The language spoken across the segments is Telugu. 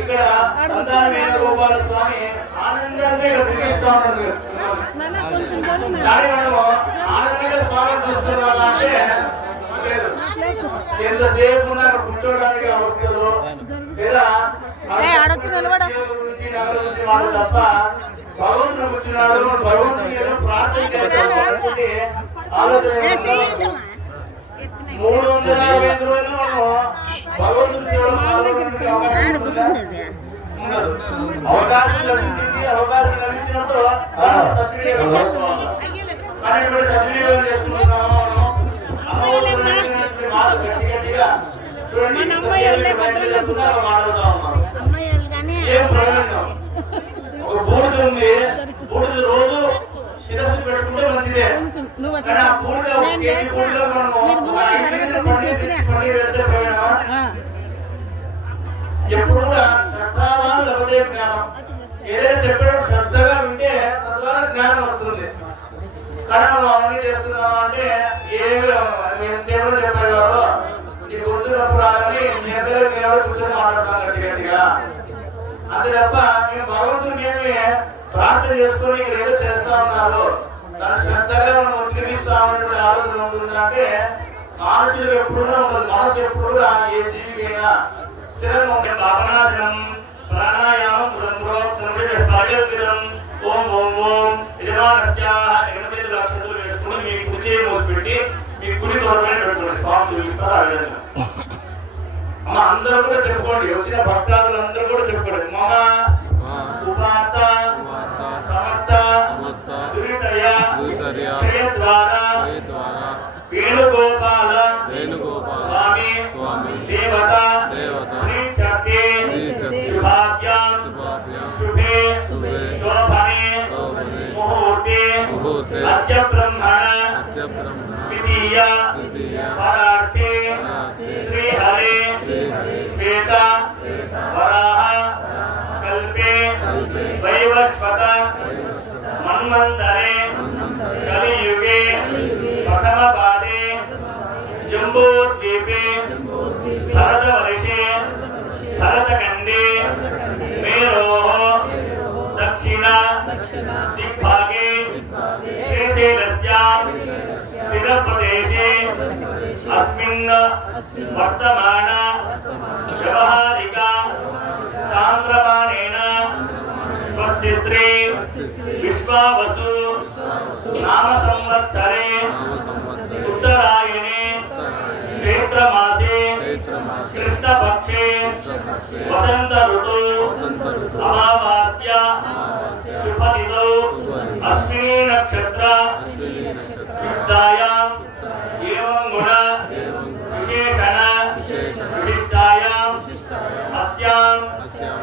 ఇక్కడ వేణుగోపాల స్వామి ఆనందంగా శ్రీకృష్ణ ఆనందంగా స్వామి చూస్తున్నారంటే ఎంతసేపు ఉన్నారు కూర్చోడానికి అవసరం లేదా వాడు తప్ప భగవంతుడు కూర్చున్నాడు భగవంతుని ఏదో ప్రార్థన ఆలోచన 365 రోజులు మనము భగవంతుని అవకాశం లభించినప్పుడు సద్వినియోగం చేసుకుంటున్నాము. గట్టిగా ఒక బూడిద ఉంది, బూడిద రోజు శిరస్సు పెట్టుకుంటే మంచిదే. కానీ ఆ బూడిద ఒక కేజీ బూడిద ఎప్పుడు కూడా శ్రద్ధావాన్ లభతే జ్ఞానం. ఏదైనా చెప్పడం శ్రద్ధగా వింటే తద్వారా జ్ఞానం వస్తుంది. కానీ మనం అవన్నీ చేస్తున్నామా అంటే నేను సేవలు చెప్పేవారు నీ గుర్తున్నప్పుడు రాని నేను కూర్చొని మాట్లాడతాను గట్టిగా. అంతే తప్ప నేను భగవంతుడికి ఏమి ప్రార్థన చేసుకొని ఇక్కడ ఏదో చేస్తా ఉన్నారు దాని శ్రద్ధగా మనం ఉద్యమిస్తామనే ఆలోచన ఉంటుందంటే మనుషులకు ఎప్పుడున్నా ఉండదు. మనసు ఎప్పుడు కూడా ఏ జీవికైనా స్థిరంగా ఉండే భావనాదనం ప్రాణాయామం ప్రయోగితం ఓం ఓం ఓం యజమానస్య ఎడమచేతుల అక్షంతలు వేసుకుని మీ కుడి చేయి మోసిపెట్టి మీ కుడి తోటపైన పెట్టుకోండి. స్వామి చూపిస్తారు ఆ విధంగా. అమ్మ అందరూ కూడా చెప్పుకోండి, వచ్చిన భక్తాదులందరూ కూడా చెప్పుకోండి. మమ ఉపాత సమస్త దురితయ జయ ద్వారా వేణుగోపాల స్వామి దేవత శ్రీచక్రే శుభాభ్యాం శుభే శోభనే ముహూర్తే అద్య బ్రహ్మణ ద్వితీయ పరార్థే శ్రీహరే శ్వేత వరాహ కల్పే వైవస్వత మన్వంతరే కలియుగే ప్రథమ పాదే జంబూద్వీపే భరతవర్షే భరతఖండే మేరోః దక్షిణ దిగ్భాగే శ్రీశైలస్య స్థిరప్రదేశే అస్మిన్ వర్తమాన వ్యవహారిక చాంద్రమాణేన స్వస్తి శ్రీ విశ్వావసు నామ సంవత్సరే ఉత్తరాయణే చైత్రమాసే కృష్ణపక్షే వసంత ఋతు అమావాస్య శుభతిథౌ అశ్వినీ నక్షత్ర యుక్తాయాం ఏవం గుణ విశేషణ విశిష్టాయాం అస్యాం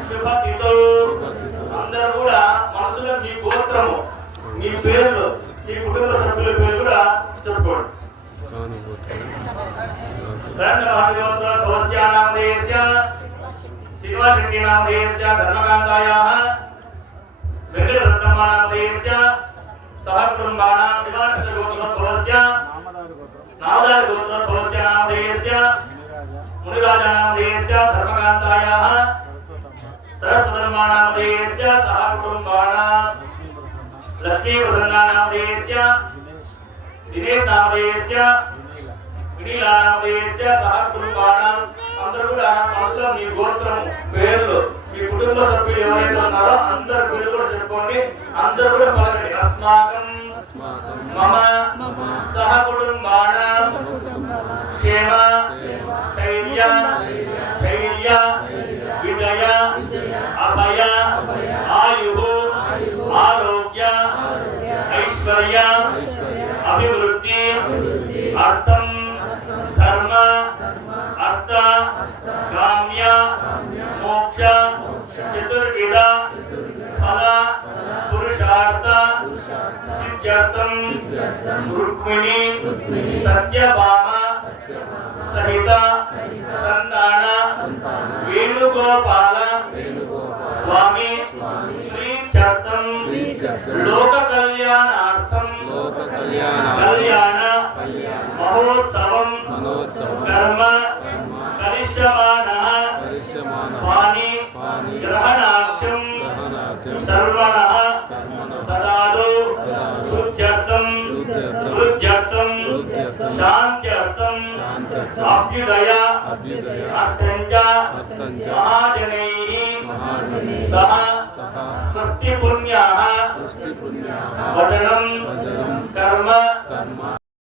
శుభతిథౌ. అందరూ కూడా మనసులో మీ గోత్రము మీ పేర్లు మీ కుటుంబ సభ్యుల పేరు కూడా చెప్పుకోండి. శ్రీనివాసరెడ్డినామధేయస్య ధర్మకాంతాయాః వెంకటరత్నమ్మానామధేయస్య సహ కుటుంబానాం నివానస్య గోత్రోద్భవస్య నామదారి గోత్రోద్భవస్య నామధేయస్య మునిరాజానామధేయస్య ధర్మకాంతాయాః సరస్వతర్మానామధేయస్య సహ కుటుంబానాం లక్ష్మీప్రసన్నానామధేయస్య దినేష్ నామధేయస్య వినీలానామధేయస్య సహ కుటుంబానాం. అందరూ కూడా మనసులో మీ గోత్రం పేర్లు మీ కుటుంబ సభ్యులు ఎవరైతే ఉన్నారో అందరి పేర్లు కూడా చెప్పుకోండి. అందరూ కూడా పలకండి. అస్మాకం మమ సహ కుటుంబానాం క్షేమ స్థైర్య ధైర్య విజయ అభయ ఆయు ఆరోగ్య ఐశ్వర్య అభివృద్ధి అర్థం ధర్మ అర్థ కామ్య మోక్ష చతుర్విధ ఫల పురుషార్థ సిద్ధ్యర్థం రుక్మిణి సత్యభామ సహిత సంతాన వేణుగోపాల స్వామి ప్రీత్యర్థం లోక కళ్యాణార్థం కళ్యాణ మహోత్సవం కర్మ కరిష్యమానః వాణి గ్రహణాఖ్యం సర్వణః తదాదో శుద్ధ్యర్థం వృద్ధ్యర్థం శాంత్యర్థం అభ్యుదయ అర్థంచ మహాజనైః సహ స్వస్తి పుణ్యాః వచనం